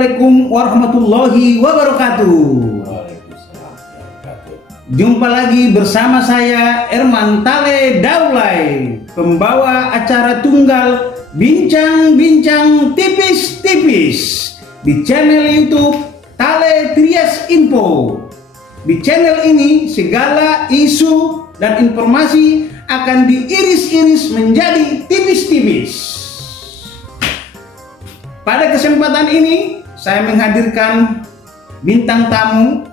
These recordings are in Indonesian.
Assalamualaikum warahmatullahi wabarakatuh. Waalaikumsalam warahmatullahi wabarakatuh. Jumpa lagi bersama saya Erman Tale Daulay, pembawa acara tunggal Bincang-Bincang Tipis-Tipis di channel YouTube Tale Trias Info. Di channel ini segala isu dan informasi akan diiris-iris menjadi tipis-tipis. Pada kesempatan ini saya menghadirkan bintang tamu,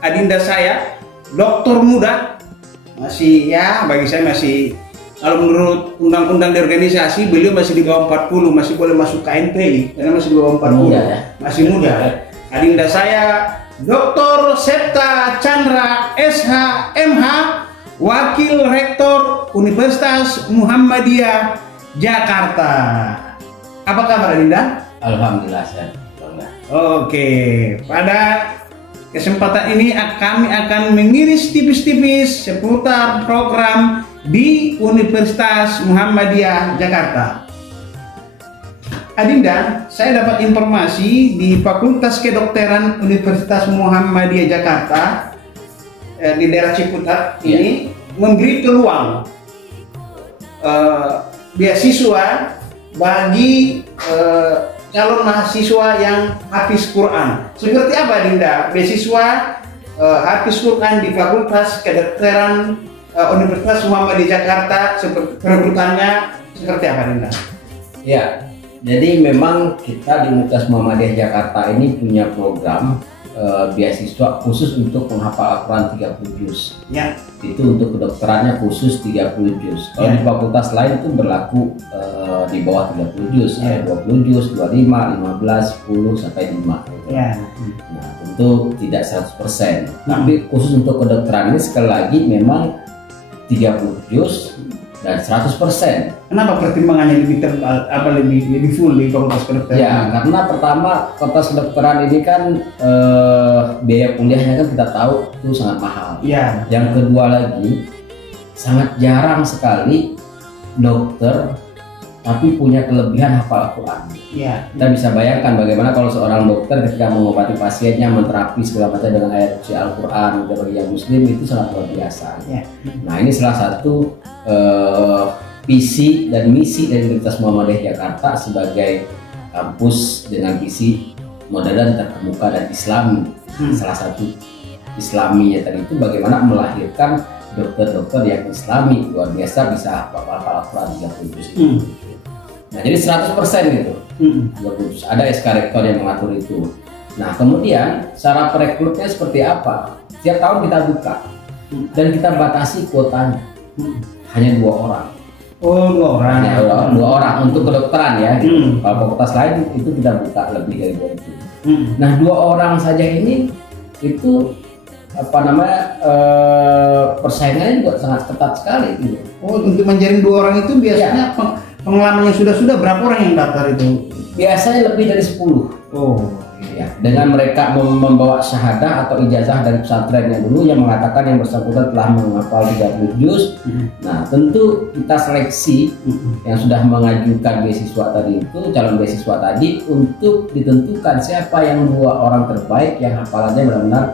adinda saya, dokter muda, masih ya bagi saya masih, kalau menurut undang-undang di organisasi beliau masih di bawah 40, masih boleh masuk KNPI karena masih di bawah 40, muda, ya? Masih muda. Adinda saya Dr. Septa Chandra SH MH, Wakil Rektor Universitas Muhammadiyah Jakarta. Apa kabar Adinda? Alhamdulillah sehat. Oke, pada kesempatan ini kami akan mengiris tipis-tipis seputar program di Universitas Muhammadiyah Jakarta. Adinda, saya dapat informasi di Fakultas Kedokteran Universitas Muhammadiyah Jakarta di daerah Ciputat ini memberi peluang beasiswa bagi calon mahasiswa yang hafiz Quran. Seperti apa Dinda? Beasiswa hafiz Quran di Fakultas Kedokteran Universitas Muhammadiyah Jakarta, seperti perebutannya seperti apa Dinda? Ya, jadi memang kita di Universitas Muhammadiyah Jakarta ini punya program beasiswa khusus untuk menghafal Al-Quran 30 juz. Ya. Itu untuk kedokterannya khusus 30 juz. Kalau di fakultas lain itu berlaku di bawah 30 juz, ada 20 juz, 25, 15, 10 sampai 5. Gitu. Nah, tentu tidak 100%. Tapi khusus untuk kedokteran ini sekali lagi memang 30 juz dan 100%. Kenapa pertimbangannya lebih tebal, lebih full di fakultas kedokteran? Ya, karena pertama fakultas kedokteran ini kan biaya kuliahnya kan kita tahu itu sangat mahal. Ya. Yang kedua lagi sangat jarang sekali dokter tapi punya kelebihan hafal Al-Quran. Ya. Kita bisa bayangkan bagaimana kalau seorang dokter ketika mengobati pasiennya, menterapi segala macam dengan ayat suci Al-Quran, bagi yang muslim itu sangat luar biasa. Ya. Nah, ini salah satu visi dan misi dari Universitas Muhammadiyah Jakarta sebagai kampus dengan visi modern, terkemuka dan Islami. Salah satu Islaminya tadi itu bagaimana melahirkan dokter-dokter yang Islami luar biasa, bisa hafal Al-Quran 30 juz itu. Nah, jadi 100% gitu. Ada SK Rektor yang mengatur itu. Nah, kemudian cara perekrutnya seperti apa? Setiap tahun kita buka dan kita batasi kuotanya. Hanya 2 orang. Oh, 2 orang. Hanya 2 orang untuk kedokteran ya. Gitu. Kalau fakultas lain itu kita buka lebih dari 2 itu. Nah, 2 orang saja ini itu persaingannya juga sangat ketat sekali gitu. Oh, untuk menjaring 2 orang itu biasanya pengalaman yang sudah berapa orang yang daftar itu? Biasanya lebih dari 10. Oh, ya. Dengan mereka membawa syahadah atau ijazah dari pesantren yang dulu yang mengatakan yang bersangkutan telah menghafal 30 juz. Nah, tentu kita seleksi yang sudah mengajukan beasiswa tadi itu, calon beasiswa tadi, untuk ditentukan siapa yang 2 orang terbaik yang hafalannya benar-benar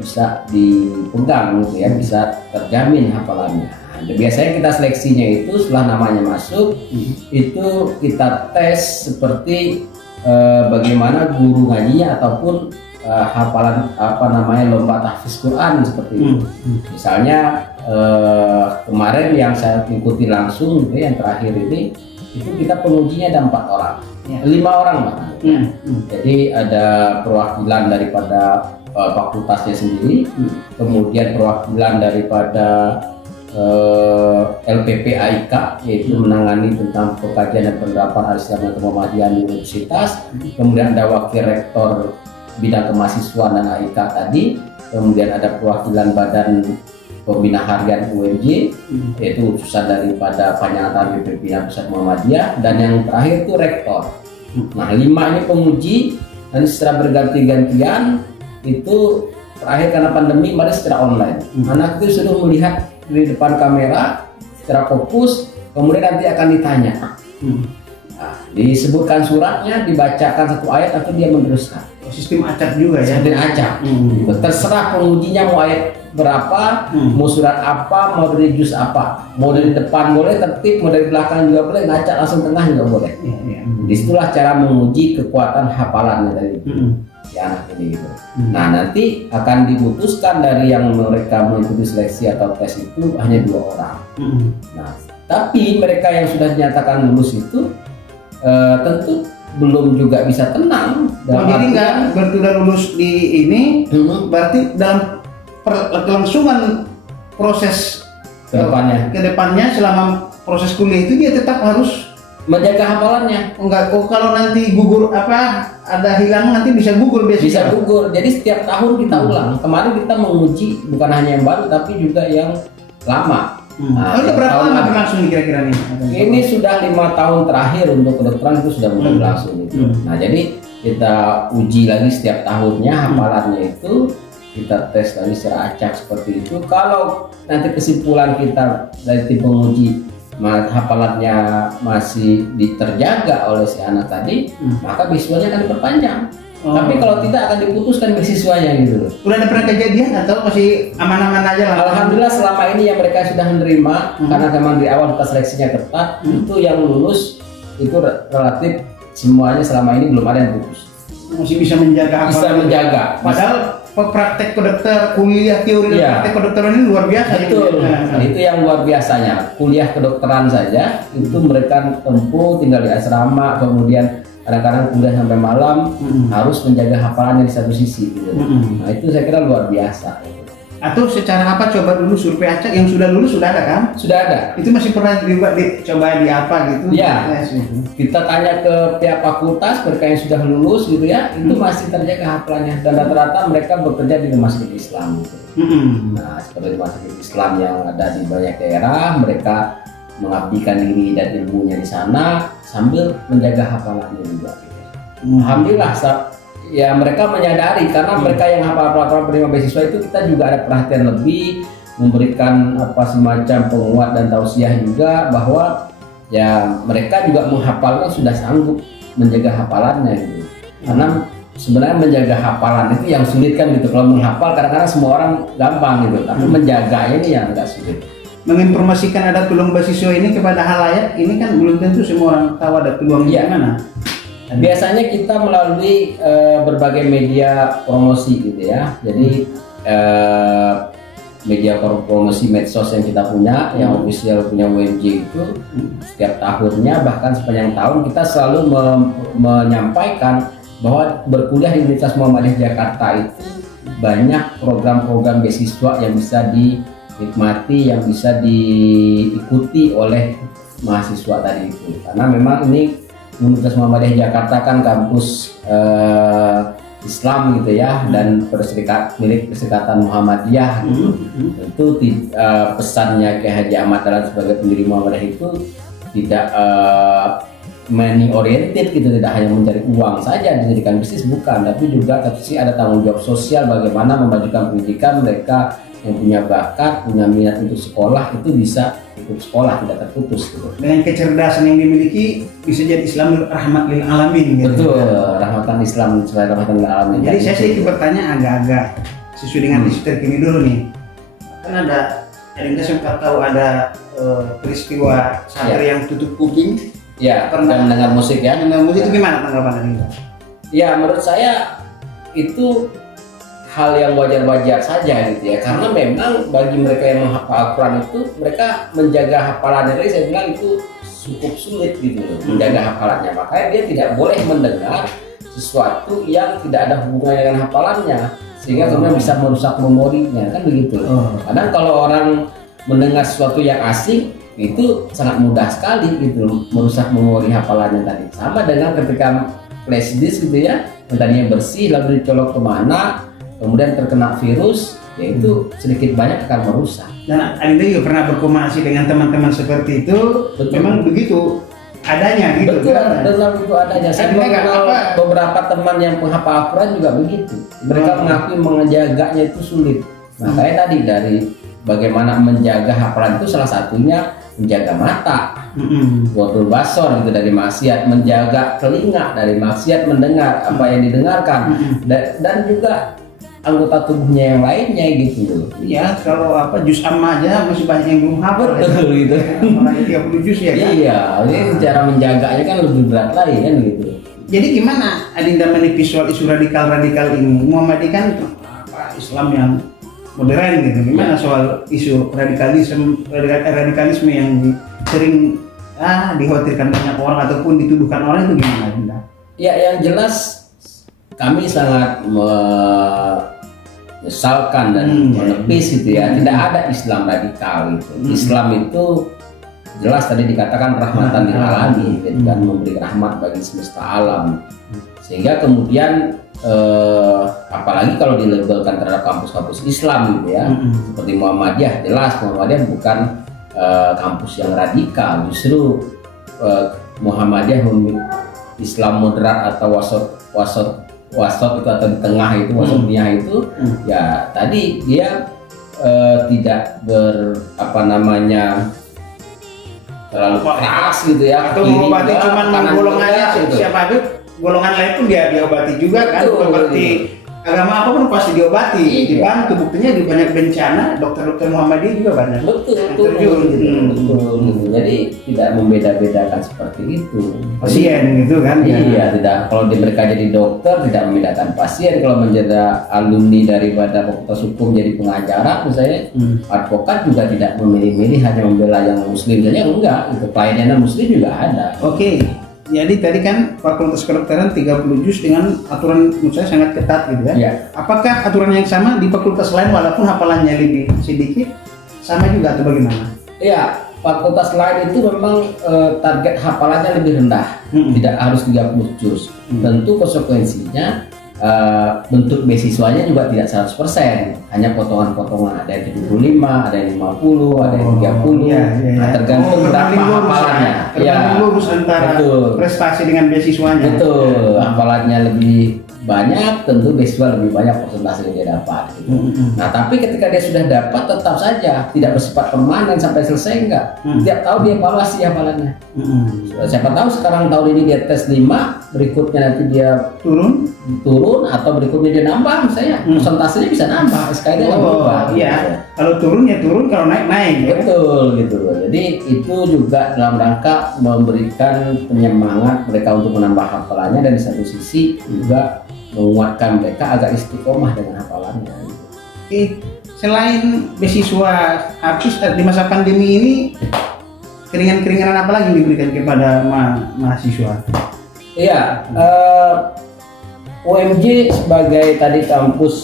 bisa dipegang gitu ya, bisa terjamin hafalannya. Nah, biasanya kita seleksinya itu setelah namanya masuk itu kita tes seperti bagaimana guru ngajinya ataupun hafalan lomba tahfiz Quran seperti itu. Misalnya kemarin yang saya ikuti langsung gitu, yang terakhir ini itu kita pengujinya ada 4 orang, 5 orang bahkan. Jadi ada perwakilan daripada fakultasnya sendiri, kemudian perwakilan daripada LPP AIK, yaitu menangani tentang pengkajian dan penerapan Al-Islam atau Muhammadiyah di universitas, kemudian ada wakil rektor bidang kemahasiswaan dan AIK tadi, kemudian ada perwakilan badan pembina harian UMJ, yaitu utusan daripada Panjang Pimpinan Pusat Muhammadiyah, dan yang terakhir itu rektor. Nah, 5 ini penguji dan secara berganti-gantian itu terakhir karena pandemi kemarin secara online. Anak itu sudah melihat di depan kamera secara fokus, kemudian nanti akan ditanya. Nah, disebutkan suratnya, dibacakan satu ayat, atau dia meneruskan. Sistem acak juga ya. Sistem acak. Gitu. Terserah pengujinya mau ayat berapa, mau surat apa, mau dari juz apa, mau dari depan boleh tertib, mau dari belakang juga boleh, ngacak langsung tengah juga boleh. Disitulah cara menguji kekuatan hafalannya dari si anak ini. Gitu. Nah, nanti akan diputuskan dari yang mereka mengikuti seleksi atau tes itu hanya 2 orang. Nah, tapi mereka yang sudah dinyatakan lulus itu tentu belum juga bisa tenang. Jadi nggak berarti udah lulus di ini, berarti dalam kelangsungan proses kedepannya selama proses kuliah itu dia tetap harus menjaga hafalannya. Enggak kok kalau nanti gugur ada hilang nanti bisa gugur biasanya. Bisa gugur. Jadi setiap tahun kita ulang. Kemarin kita menguji bukan hanya yang baru tapi juga yang lama. Nah, itu berapa lama berlangsung kira-kira nih? Ini sudah 5 tahun terakhir untuk kedokteran itu sudah mulai berlangsung itu. Nah, jadi kita uji lagi setiap tahunnya hafalannya itu, kita tes lagi secara acak seperti itu. Kalau nanti kesimpulan kita dari tim penguji hafalannya masih terjaga oleh si anak tadi, maka beasiswanya akan diperpanjang. Tapi kalau tidak akan diputuskan beasiswanya gitu. Udah ada pernah kejadian atau masih aman-aman aja lah? Alhamdulillah selama ini yang mereka sudah menerima, karena memang di awal kita seleksinya ketat, itu yang lulus itu relatif semuanya selama ini belum ada yang putus. Masih bisa menjaga Bisa menjaga. Padahal praktek kedokter, kuliah teori dan praktek kedokteran ini luar biasa. Betul. Nah, itu yang luar biasanya. Kuliah kedokteran saja itu mereka tempuh tinggal di asrama, kemudian kadang-kadang kuliah sampai malam, harus menjaga hafalannya di satu sisi gitu. Nah, itu saya kira luar biasa. Atau secara apa coba dulu survei acak yang sudah lulus sudah ada kan? Sudah ada. Itu masih pernah coba di apa gitu? Ya. Kita tanya ke pihak fakultas mereka yang sudah lulus gitu ya, itu masih terjaga hafalannya dan rata-rata mereka bekerja di rumah sakit Islam. Gitu. Nah, seperti rumah sakit Islam yang ada di banyak daerah, mereka mengabdikan diri dan ilmunya di sana sambil menjaga hafalannya juga. Alhamdulillah, ya mereka menyadari karena mereka yang hafal penerima beasiswa itu kita juga ada perhatian lebih, memberikan semacam penguat dan tausiah juga bahwa ya mereka juga menghafalnya sudah sanggup menjaga hafalannya gitu. Karena sebenarnya menjaga hafalan itu yang sulit kan gitu. Kalau menghafal kadang-kadang semua orang gampang gitu, tapi menjaganya ini yang agak sulit. Menginformasikan ada peluang beasiswa ini kepada halayak ini kan belum tentu semua orang tahu ada peluang di mana. Biasanya kita melalui berbagai media promosi gitu ya. Jadi media promosi medsos yang kita punya, yang official punya UMJ itu setiap tahunnya bahkan sepanjang tahun kita selalu menyampaikan bahwa berkuliah di Universitas Muhammadiyah Jakarta itu banyak program-program beasiswa yang bisa dinikmati, yang bisa diikuti oleh mahasiswa tadi itu. Karena memang ini Universitas Muhammadiyah Jakarta kan kampus Islam gitu ya, dan milik Perserikatan Muhammadiyah gitu. Tentu pesannya Kiai Haji Ahmad Dahlan sebagai pendiri Muhammadiyah itu tidak money oriented gitu, tidak hanya mencari uang saja dijadikan bisnis, bukan, tapi juga ada tanggung jawab sosial bagaimana memajukan pendidikan mereka yang punya bakat, punya minat untuk sekolah itu bisa ikut sekolah tidak terputus gitu. Dengan kecerdasan yang dimiliki bisa jadi Islam rahmat lil alamin gitu. Betul, rahmatan Islam sebagai rahmatan lil alamin. Jadi saya sedikit bertanya agak-agak sesuai dengan isu terkini dulu nih. Kan ada kita sempat tahu ada peristiwa santri yang tutup kuping. Ya, pernah mendengar musik ya. Mendengar musik itu gimana tanggapan Anda? Ya, menurut saya itu hal yang wajar-wajar saja gitu ya, karena memang bagi mereka yang menghafal Al-Quran itu mereka menjaga hafalannya, tadi saya bilang itu cukup sulit gitu loh, menjaga hafalannya, makanya dia tidak boleh mendengar sesuatu yang tidak ada hubungannya dengan hafalannya sehingga kemudian bisa merusak memorinya, kan begitu. Kadang kalau orang mendengar sesuatu yang asing itu sangat mudah sekali gitu merusak memori hafalannya tadi, sama dengan ketika flash disk gitu ya, yang tadinya bersih lalu dicolok kemana kemudian terkena virus, yaitu sedikit banyak akan merusak. Dan Anda juga pernah berkomunikasi dengan teman-teman seperti itu. Betul. Memang begitu adanya gitu. Betul, dalam itu adanya. Saya mengenal beberapa teman yang penghafal Al-Quran juga begitu. Mereka mengakui menjaganya itu sulit. Makanya tadi dari bagaimana menjaga hafalan itu salah satunya menjaga mata, ghadul basor gitu dari maksiat, menjaga telinga dari maksiat mendengar apa yang didengarkan, dan juga anggota tubuhnya yang lainnya gitu. Ya kalau apa juz amma aja masih banyak yang belum hafal. Betul gitu. Apalagi 30 juz ya kan. Iya, ini cara menjaganya kan lebih berat lagi kan gitu. Jadi gimana Adinda menipis soal isu radikal-radikal ini? Muhammadiyah kan apa Islam yang modern gitu. Gimana soal isu radikalisme yang sering dikhawatirkan banyak orang ataupun dituduhkan orang itu gimana Adinda? Ya yang jelas kami sangat menyesalkan dan menepis gitu ya. Tidak ada Islam radikal itu. Islam itu jelas tadi dikatakan rahmatan lil alamin, gitu kan, memberi rahmat bagi semesta alam. Sehingga kemudian apalagi kalau dilabelkan terhadap kampus-kampus Islam gitu ya, seperti Muhammadiyah, jelas Muhammadiyah bukan kampus yang radikal, justru Muhammadiyah Islam moderat atau wasat itu atau di tengah itu, wasatiyah itu ya tadi dia tidak terlalu keras gitu ya, atau mengobati cuma golongannya gitu. Siapa itu golongan lain pun dia diobati juga kan, seperti agama apapun pasti diobati, dibantu. Buktinya di banyak bencana dokter-dokter Muhammadiyah juga banyak. Betul. Jadi tidak membeda-bedakan seperti itu. Pasien gitu kan? Iya, tidak. Kalau mereka jadi dokter tidak membedakan pasien. Kalau menjadi alumni daripada fakultas hukum jadi pengacara, misalnya advokat juga tidak memilih-milih hanya membela yang muslim saja, enggak. Itu kliennya muslim juga ada. Oke. Jadi tadi kan fakultas kedokteran 30 juz dengan aturan menurut saya sangat ketat gitu kan. Ya. Apakah aturan yang sama di fakultas lain walaupun hafalannya lebih sedikit sama juga atau bagaimana? Iya, fakultas lain itu memang target hafalannya lebih rendah, tidak harus 30 juz. Tentu konsekuensinya bentuk beasiswanya juga tidak 100%, hanya potongan-potongan, ada yang 75, ada yang 50, ada yang 30, nah, tergantung berapa hafalannya. Tergantung lurus antara prestasi dengan beasiswanya. Betul, hafalannya lebih banyak, tentu beasiswa lebih banyak persentase yang dia dapat. Gitu. Nah, tapi ketika dia sudah dapat, tetap saja tidak bersifat permanen sampai selesai enggak. Tiap tahun dia evaluasi hafalannya. Siapa tahu sekarang tahun ini dia tes 5, berikutnya nanti dia turun atau berikutnya dia nambah, misalnya persentasenya bisa nambah, SKD nggak berubah. Iya, kalau turun ya turun, kalau naik. Betul gitu. Jadi itu juga dalam rangka memberikan penyemangat mereka untuk menambah hafalannya, dan di satu sisi juga menguatkan mereka agar istiqomah dengan hafalannya. Selain beasiswa habis di masa pandemi ini, keringan-keringanan apa lagi diberikan kepada mahasiswa? Iya, UMJ sebagai tadi kampus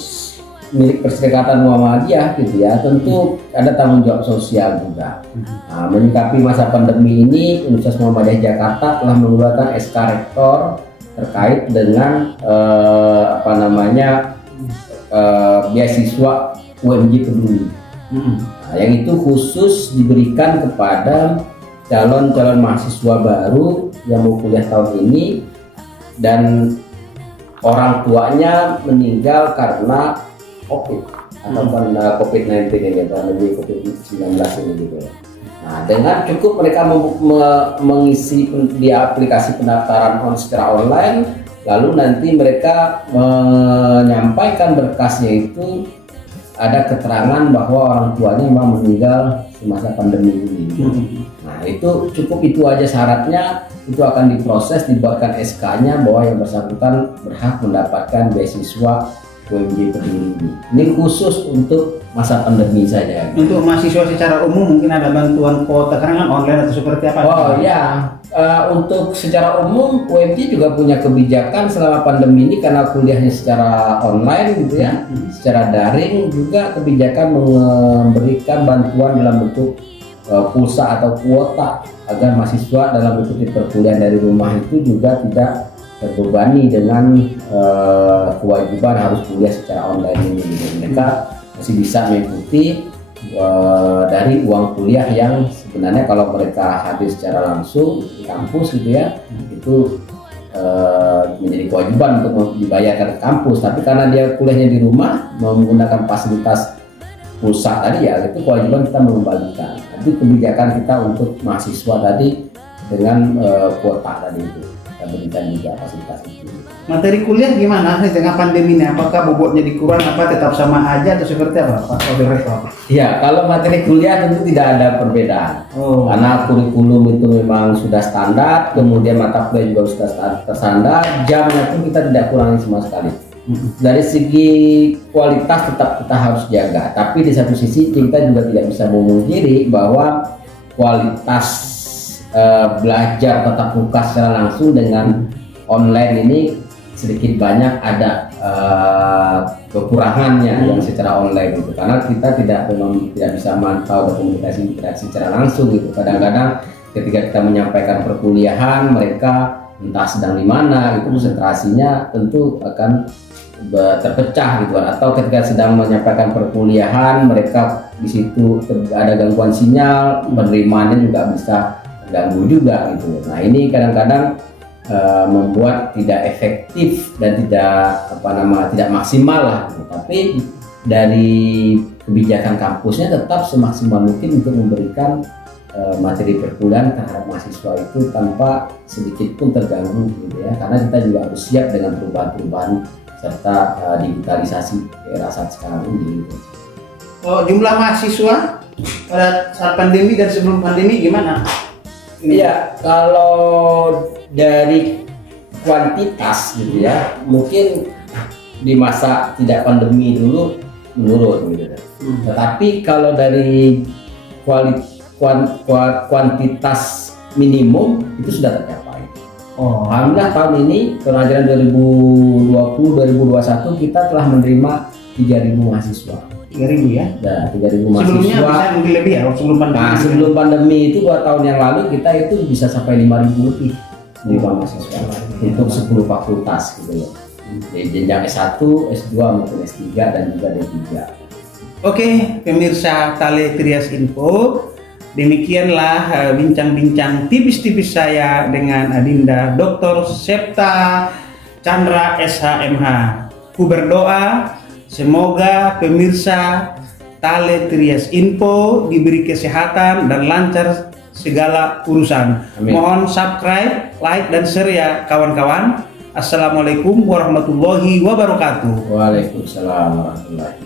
milik Perserikatan Muhammadiyah gitu ya, tentu ada tanggung jawab sosial juga. Nah, menyikapi masa pandemi ini, Universitas Muhammadiyah Jakarta telah mengeluarkan SK Rektor terkait dengan beasiswa UMJ Peduli. Nah, yang itu khusus diberikan kepada calon-calon mahasiswa baru yang mau kuliah tahun ini dan orang tuanya meninggal karena COVID atau karena COVID-19 ini, pandemi COVID-19 ini gitu. Nah, dengan cukup mereka mengisi di aplikasi pendaftaran secara online, lalu nanti mereka menyampaikan berkasnya itu ada keterangan bahwa orang tuanya memang meninggal semasa pandemi ini. Nah, itu cukup, itu aja syaratnya, itu akan diproses, dibuatkan SK-nya bahwa yang bersangkutan berhak mendapatkan beasiswa UMJ Peduli ini. Ini khusus untuk masa pandemi saja. Untuk mahasiswa secara umum mungkin ada bantuan kuota karena kan online atau seperti apa? Oh ya, untuk secara umum UMJ juga punya kebijakan selama pandemi ini karena kuliahnya secara online gitu ya, secara daring, juga kebijakan memberikan bantuan dalam bentuk pulsa atau kuota agar mahasiswa dalam mengikuti perkuliahan dari rumah itu juga tidak terbebani dengan kewajiban harus kuliah secara online ini. Mereka masih bisa mengikuti dari uang kuliah yang sebenarnya kalau mereka hadir secara langsung di kampus gitu ya, itu menjadi kewajiban untuk dibayarkan ke kampus. Tapi karena dia kuliahnya di rumah menggunakan fasilitas pulsa tadi ya, itu kewajiban kita mengembalikan. Itu kebijakan kita untuk mahasiswa tadi dengan kuota tadi itu kita berikan juga fasilitas itu. Materi kuliah gimana di tengah pandemi ini? Apakah bobotnya dikurang apa tetap sama aja atau seperti apa Pak Wakil Rektor? Ya, kalau materi kuliah tentu tidak ada perbedaan. Karena kurikulum itu memang sudah standar, kemudian mata kuliah juga sudah terstandar, jamnya pun kita tidak kurangi sama sekali. Dari segi kualitas tetap kita harus jaga, tapi di satu sisi kita juga tidak bisa memungkiri bahwa kualitas belajar tatap muka secara langsung dengan online ini sedikit banyak ada kekurangannya yang secara online gitu, karena kita tidak bisa mantau komunikasi interaksi secara langsung gitu. Kadang-kadang ketika kita menyampaikan perkuliahan, mereka entah sedang di mana gitu, konsentrasinya tentu akan terpecah gitu kan. Atau ketika sedang menyampaikan perkuliahan, mereka di situ ada gangguan sinyal, penerimaannya juga bisa terganggu juga gitu. Nah ini kadang-kadang membuat tidak efektif dan tidak maksimal lah gitu. Tapi dari kebijakan kampusnya tetap semaksimal mungkin untuk memberikan materi perkuliahan terhadap mahasiswa itu tanpa sedikit pun terganggu gitu ya, karena kita juga harus siap dengan perubahan-perubahan serta digitalisasi era saat sekarang ini gitu. Jumlah mahasiswa pada saat pandemi dan sebelum pandemi gimana? Iya, kalau dari kuantitas gitu ya, mungkin di masa tidak pandemi dulu menurun gitu. Tetapi kalau dari kuantitas minimum itu sudah tercapai. Alhamdulillah tahun ini pelajaran 2020-2021 kita telah menerima 3.000 mahasiswa. 3.000 ya? Nah, 3.000 mahasiswa. Sebelumnya bisa mungkin lebih ya, sebelum pandemi. Nah, sebelum pandemi itu 2 tahun yang lalu kita itu bisa sampai 5.000 lebih mahasiswa untuk 10 fakultas gitu loh. Di jenjang S1, S2 maupun S3 dan juga D3. Oke, pemirsa Tale Trias Info, demikianlah bincang-bincang tipis-tipis saya dengan Adinda Dr. Septa Chandra SHMH. Ku berdoa semoga pemirsa Tale Trias Info diberi kesehatan dan lancar segala urusan. Amin. Mohon subscribe, like, dan share ya kawan-kawan. Assalamualaikum warahmatullahi wabarakatuh. Waalaikumsalam warahmatullahi wabarakatuh.